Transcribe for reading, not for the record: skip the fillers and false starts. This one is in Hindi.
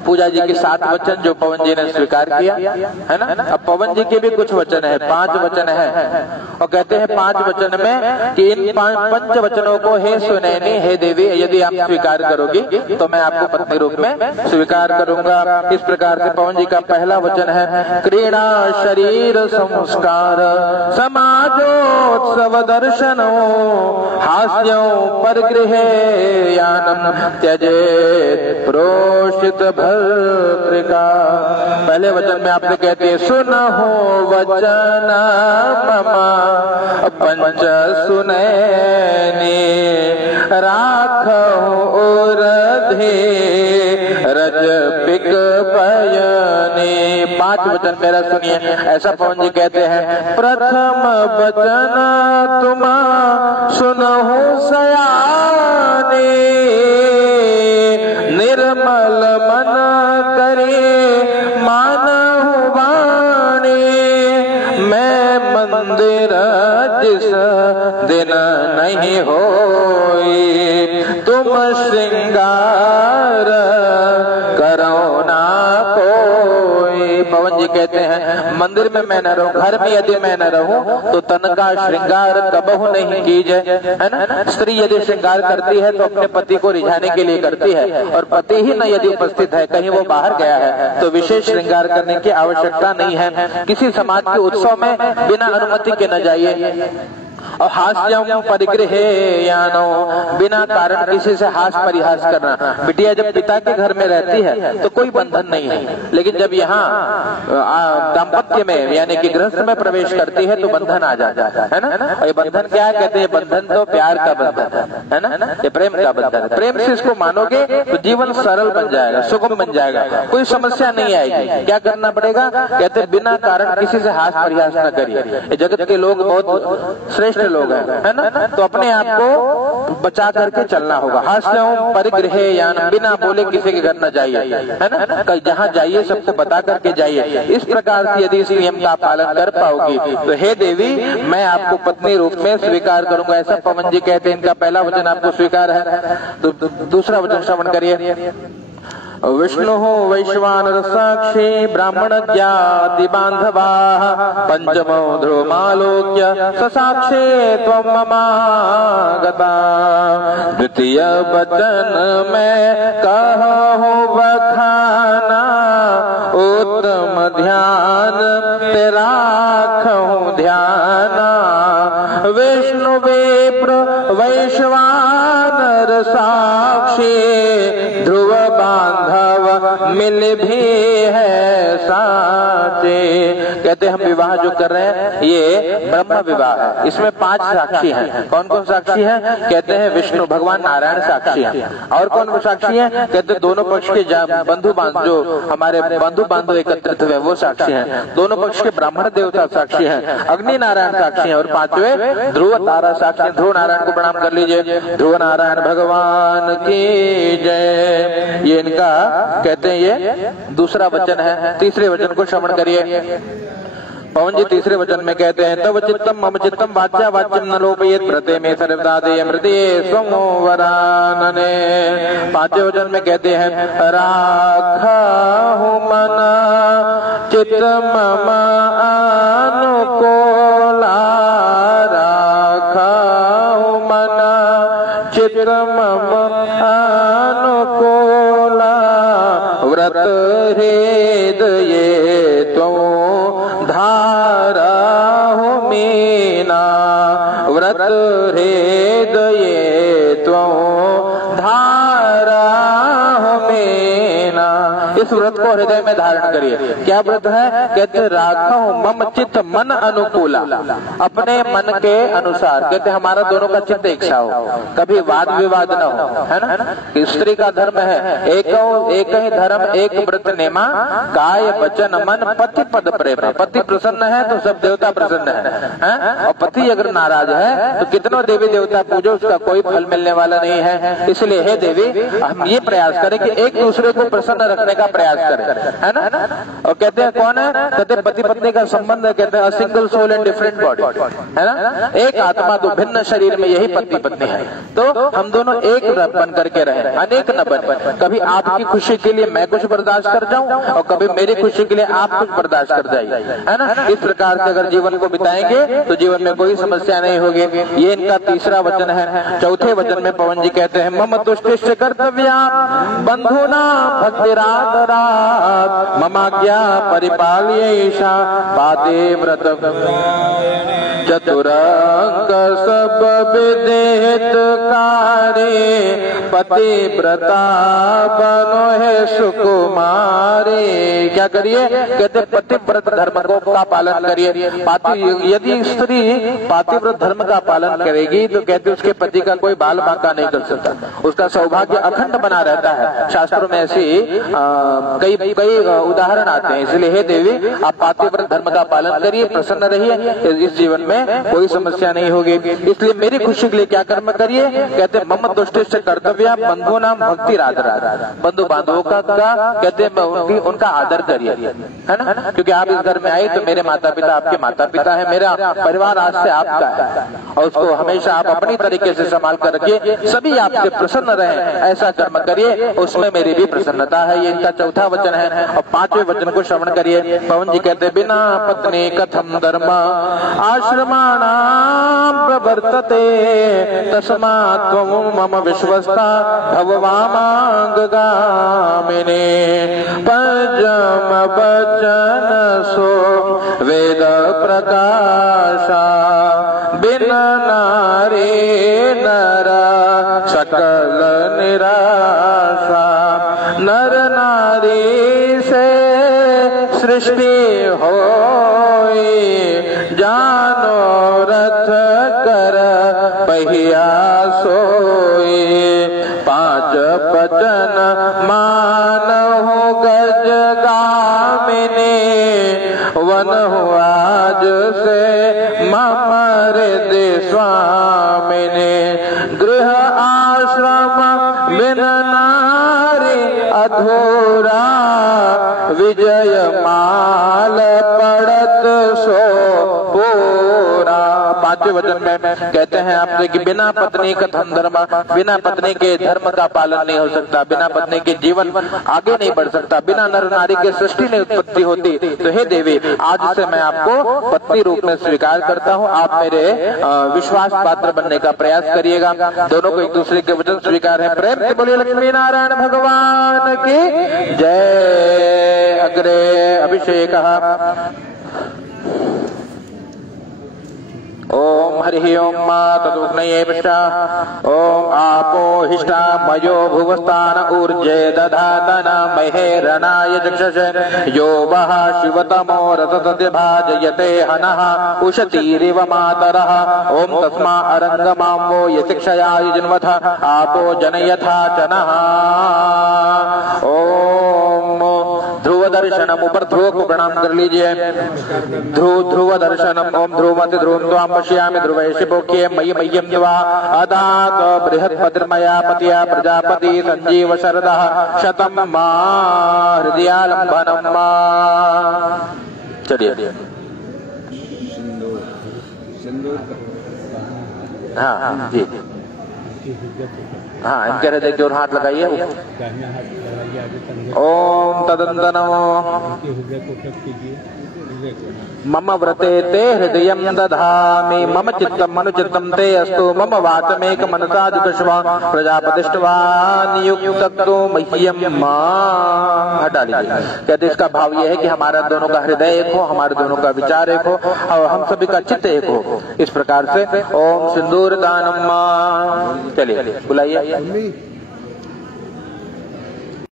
पूजा जी के 7 वचन जो पवन जी ने स्वीकार किया है ना। अब पवन जी के भी कुछ वचन है, 5 वचन है, और कहते हैं 5 वचन में कि इन 5 वचनों को हे सुनैनी, हे देवी, यदि आप स्वीकार करोगी तो मैं आपको पत्नी रूप में स्वीकार करूंगा। इस प्रकार से पवन जी का पहला वचन है, क्रीड़ा शरीर संस्कार समाजोत्सव दर्शनो हास्यों परगृहे यानम त्यजेत प्रोषित भर्तृका। पहले वचन में आपसे कहते हैं, सुनहो वचन मम पंच सुनैनी राखहु ऊर्ध्वे रज पिक पयनी। 5 वचन मेरा सुनिए। ऐसा पवन जी कहते हैं, प्रथम वचन तुम सुनहु सयानी निर्मल मन करे मानहु वाणी मैं मंदिर जिस दिन नहीं होई तुम श्रृंगार करो ना कोई। पवन जी कहते हैं, मंदिर में मैं न रहूं, घर में यदि मैं न रहूं तो तन का श्रृंगार कबहु नहीं कीजिए, है ना। स्त्री यदि श्रृंगार करती है तो अपने पति को रिझाने के लिए करती है, और पति ही न यदि उपस्थित है, कहीं वो बाहर गया है, तो विशेष श्रृंगार करने की आवश्यकता नहीं है। किसी समाज के उत्सव में बिना अनुमति के न जाइए। और हास्यों परिगृहे यानो, बिना कारण किसी से हास परिहास करना। बिटिया जब पिता के घर में रहती है तो कोई बंधन नहीं है, लेकिन जब यहाँ दाम्पत्य में यानी कि गृहस्थ में प्रवेश करती है तो बंधन आ जाता है ना। और ये बंधन क्या है? कहते हैं बंधन तो प्यार का बंधन है ना, ये प्रेम का बंधन है। प्रेम से इसको मानोगे तो जीवन सरल बन जाएगा, सुगम बन जाएगा, कोई समस्या नहीं आएगी। क्या करना पड़ेगा? कहते हैं बिना कारण किसी से हास परिहास न करिए। ये जगत के लोग बहुत श्रेष्ठ लोग हैं, है ना, तो अपने आप को बचा करके चलना होगा। हास्यों परिगृहे यान, बिना बोले किसी के घर न जाइए, है ना, कल जहाँ जाइए सबको बता करके जाइए। इस प्रकार से यदि इस नियम का पालन कर पाओगी तो हे देवी मैं आपको पत्नी रूप में स्वीकार करूंगा। ऐसा पवन जी कहते हैं। इनका पहला वचन आपको स्वीकार है, तो दूसरा वचन श्रवण करिए। विष्णु वैश्वानर साक्षी ब्राह्मण ज्ञाति बांधवा पंचमो ध्रुवमालोक्य ससाक्षे त्वं ममागता। द्वितीय वचन में कहूँ बखाना उत्तम ध्यान तेरा राखूं ध्याना। विष्णु विप्र वैश्वानर साक्षी ध्रुव बांधव मिल भी है साचे। कहते हम विवाह जो कर रहे हैं ये ब्रह्म विवाह है, इसमें 5 साक्षी हैं। कौन कौन साक्षी हैं? कहते हैं विष्णु भगवान नारायण साक्षी हैं। और कौन साक्षी हैं? कहते हैं दोनों पक्ष के बंधु बांधव जो हमारे बंधु बांधव एकत्रित हुए वो साक्षी हैं। दोनों पक्ष के ब्राह्मण देवता साक्षी हैं, अग्नि नारायण साक्षी हैं और 5वें ध्रुव तारा साक्षी। ध्रुव नारायण को प्रणाम कर लीजिए। ध्रुव नारायण भगवान की जय। ये इनका कहते हैं ये दूसरा वचन है। तीसरे वचन को श्रवण करिए। पवन जी तीसरे वचन में कहते हैं तव चित्तम मम चित्तम वाच्या वाच्यम न लोपयेत व्रते में सर्वदा दे मृदये स्वमो वरानने। 5वें वचन में कहते हैं राखहु मन चित्त मम अनुकूला। राखहु मन चित्त मम अनुकूला। व्रत हृदये त्वं धारहु मीना। व्रत हृदये त्वं धारहु मीना। इस व्रत को हृदय में धारण करिए। क्या व्रत है? कहते राखहु मम चित्त मन अनुकूला। अपने मन के अनुसार। कहते हमारा दोनों का चित्त इच्छा हो, कभी वाद विवाद न हो, है ना। स्त्री का धर्म है एक ही धर्म एक व्रत नेमा। काय वचन मन पति पद प्रेम। पति प्रसन्न है तो सब देवता प्रसन्न है, और पति अगर नाराज है तो कितनों देवी देवता पूजो उसका कोई फल मिलने वाला नहीं है। इसलिए हे देवी हम ये प्रयास करें कि एक दूसरे को प्रसन्न रखने का प्रयास करें, है ना। और कहते हैं कौन है? कहते हैं पति पत्नी का संबंध है, कहते हैं single soul and different body, है ना, एक आत्मा दो भिन्न शरीर में, यही पति पत्नी है। तो हम दोनों एक बन करके रहे, अनेक न बने। कभी आपकी खुशी के लिए मैं कुछ बर्दाश्त कर जाऊं और कभी मेरी खुशी के लिए आप कुछ बर्दाश्त कर जाइए, है ना। इस प्रकार से अगर जीवन को बिताएंगे तो जीवन में कोई समस्या नहीं होगी। ये इनका तीसरा वचन है। चौथे वचन में पवन जी कहते हैं मम तुष्टिश्च कर्तव्या बंधुना भक्तिरादरात् ममाज्ञा परिपालयेषा पाते व्रत चतुरंग सब विदित कार्य पतिव्रता बनो है सुकुमारी। क्या करिए? कहते पतिव्रत धर्म का पालन करिए। यदि स्त्री पातिव्रत धर्म का पालन करेगी तो कहते उसके पति का कोई बाल बांका नहीं कर सकता, उसका सौभाग्य अखंड बना रहता है। शास्त्रों में ऐसी कई उदाहरण आते हैं। इसलिए हे देवी आप पातिव्रत धर्म का पालन करिए, प्रसन्न रहिए, इस जीवन में कोई समस्या नहीं होगी। इसलिए मेरी खुशी के लिए क्या कर्म करिए? कहते मम तुष्टिश्च कर्तव्या बंधु नाम भक्ति राधराध। बंधु बांधवों का कहते हैं उनका आदर करिए, है ना, क्योंकि आप इस घर में आए तो मेरे माता पिता आपके माता पिता है, मेरा परिवार आज से आपका है और उसको हमेशा आप अपनी तरीके से संभाल कर रखिए, सभी आपसे प्रसन्न रहे, ऐसा कर्म करिए, उसमें मेरी भी प्रसन्नता है। ये इनका चौथा वचन है। और पांचवें वचन को श्रवण करिए। पवन जी कहते बिना पत्नी कथम धर्म आश्रमाणां प्रवर्तते तस्मात् त्वं मम विश्वस्ता भववामांगगामिने पंचम वचन सो वेद प्रकाशा बिना नारी नर सकल निराशा। नर नारी से सृष्टि होई जानो रथ कर पहिया सोई। पांच वचन मानहु गज गामिनी वन आज से मम हृदय स्वामिनी। गृह आश्रम बिन नारी अधूरा विजय माल पड़त सो पूरा। पांचवें वचन में कहते हैं आपसे कि बिना पत्नी कथम धर्म, बिना पत्नी के धर्म का पालन नहीं हो सकता, बिना पत्नी के जीवन आगे नहीं बढ़ सकता, बिना नर नारी के सृष्टि नहीं उत्पत्ति होती। तो हे देवी आज से मैं आपको पत्नी रूप में स्वीकार करता हूँ, आप मेरे विश्वास पात्र बनने का प्रयास करिएगा। दोनों को एक दूसरे के वचन स्वीकार है। प्रेम से बोलिए लक्ष्मी नारायण भगवान की जय। अग्रे अभिषेक। ओम हरि ओम तदुग्नये पश्चा ओम आपो हिष्टा मयो भुवस्थान ऊर्जे दधातन महे रणाय चक्षुषे यो वः शिवतमो रततति भाजयते हनः उशतीरिव मातरः। ओम तस्मा अरंगमाम्बो यतिक्षया युजिन्वथ आपो जनयथा चनः। ओम ध्रुव दर्शनम, ऊपर ध्रुव को प्रणाम कर लीजिए। ध्रुव दर्शनम। ओम ध्रुवमति ध्रुवं त्वां पश्यामि ध्रुवैषि बोक्ये मयि मह्यं द्वा अदात बृहत्पतिर्मया पतिया प्रजापति संजीव शरदः शतम मा हृदयालंबनम। चलिए हाँ जी हाँ, इनके हृदय की ओर हाथ लगाइए। ओम तदंतनो मम व्रते ते हृदयं दधामि मम चित्तम मनुचित्तम ते अस्तु मम वाचमेक मनसादिकश्वा प्रजापतिष्ठवा नियुक्तो मह्यम मा। हटा लीजिए। कहते इसका भाव यह है कि हमारा दोनों का हृदय एक हो, हमारे दोनों का विचार एक हो और हम सभी का चित्त एक हो। इस प्रकार से ओम सिंदूर दानम। चलिए बुलाइए।